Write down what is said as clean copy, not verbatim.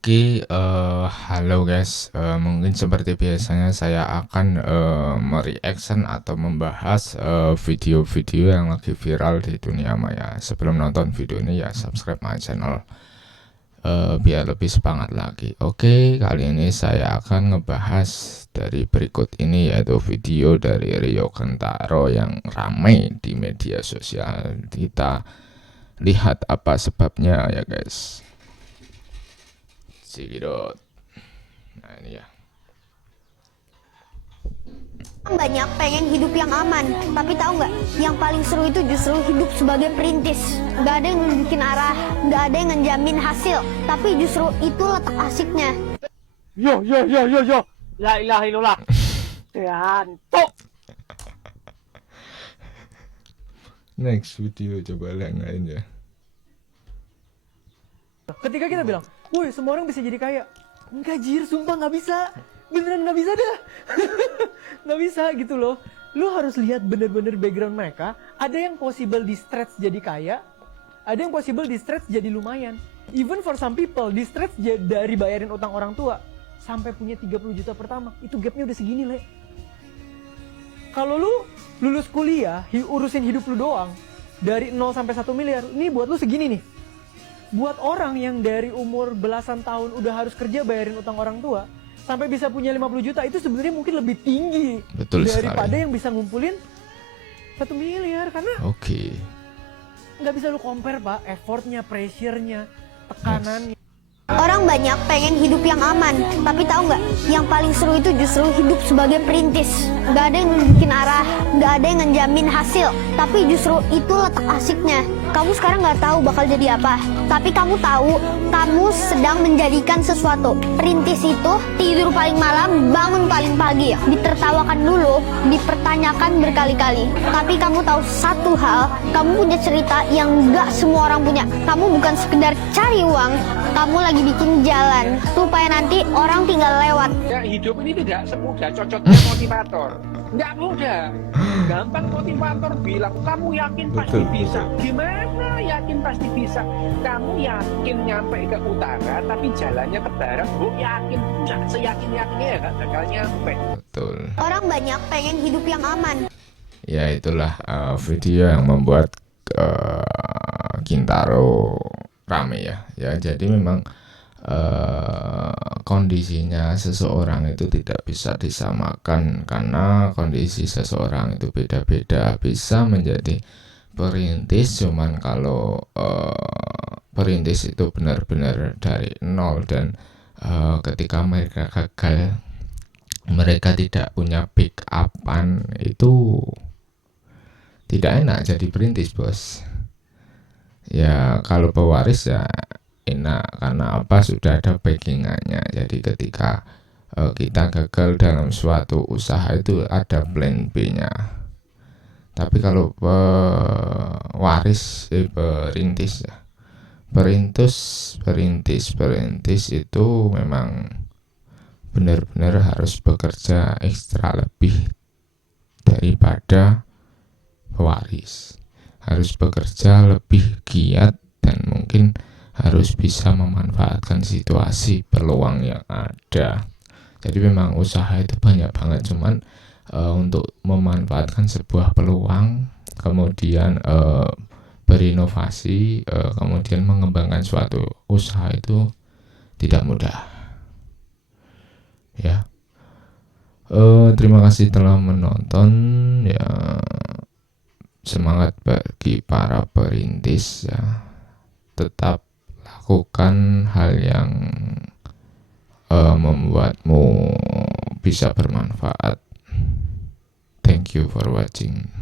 Halo guys, mungkin seperti biasanya saya akan mereaction atau membahas video-video yang lagi viral di dunia maya. Sebelum nonton video ini ya subscribe my channel biar lebih semangat lagi. Kali ini saya akan ngebahas dari berikut ini, yaitu video dari Rio Kentaro yang ramai di media sosial. Kita lihat apa sebabnya ya guys. Cekidot. Nah ini ya. Banyak pengen hidup yang aman, tapi tahu nggak? Yang paling seru itu justru hidup sebagai perintis. Nggak ada yang nunjukin arah, nggak ada yang ngejamin hasil, tapi justru itu letak asiknya. Yo, la ilaha illallah. Yanto. Next video coba yang lain ya. Ketika kita bilang, woi semua orang bisa jadi kaya. Enggak jir, sumpah nggak bisa. Beneran nggak bisa dah. Nggak bisa gitu loh. Lu harus lihat bener-bener background mereka. Ada yang possible di stretch jadi kaya. Ada yang possible di stretch jadi lumayan. Even for some people, di stretch dari bayarin utang orang tua sampai punya 30 juta pertama. Itu gapnya udah segini, Le. Kalau lu lulus kuliah, urusin hidup lu doang. Dari 0 sampai 1 miliar, ini buat lu segini nih. Buat orang yang dari umur belasan tahun udah harus kerja bayarin utang orang tua sampai bisa punya 50 juta, itu sebenarnya mungkin lebih tinggi. Betul daripada sekali. yang bisa ngumpulin 1 miliar. Karena nggak bisa lu compare pak, effortnya, pressure-nya, tekanannya. Orang banyak pengen hidup yang aman, tapi tahu nggak? Yang paling seru itu justru hidup sebagai perintis. Nggak ada yang nunjukin arah, nggak ada yang ngejamin hasil, tapi justru itu letak asiknya. Kamu sekarang nggak tahu bakal jadi apa, tapi kamu tahu kamu sedang menjadikan sesuatu. Perintis itu tidur paling malam, bangun paling pagi. Ditertawakan dulu, dipertanyakan berkali-kali. Tapi kamu tahu satu hal, kamu punya cerita yang nggak semua orang punya. Kamu bukan sekedar cari uang, kamu lagi bikin jalan supaya nanti orang tinggal lewat. Ya, hidup ini tidak semudah cocoknya motivator. Nggak mudah. Gampang motivator bilang, kamu yakin pasti bisa. Gimana yakin pasti bisa? Kamu yakin nyampe ke utara, tapi jalannya ke barat. Bu yakin, nggak seyakin-yakinnya ya nggak bakal nyampe. Betul. Orang banyak pengen hidup yang aman. Ya itulah video yang membuat Kintaro rame ya. Ya jadi memang kondisinya seseorang itu tidak bisa disamakan karena kondisi seseorang itu beda-beda. Bisa menjadi perintis, cuman kalau perintis itu benar-benar dari nol dan ketika mereka gagal, mereka tidak punya backupan, itu tidak enak jadi perintis bos. Ya kalau pewaris ya enak karena apa, sudah ada backingannya. Jadi ketika kita gagal dalam suatu usaha itu ada plan B nya. Tapi kalau pewaris perintis ya, perintis itu memang benar-benar harus bekerja ekstra lebih daripada pewaris. Harus bekerja lebih giat dan mungkin harus bisa memanfaatkan situasi peluang yang ada. Jadi memang usaha itu banyak banget, cuman untuk memanfaatkan sebuah peluang, kemudian berinovasi, kemudian mengembangkan suatu usaha itu tidak mudah. Ya. Terima kasih telah menonton ya. Semangat bagi para perintis ya. Tetap lakukan hal yang membuatmu bisa bermanfaat. Thank you for watching.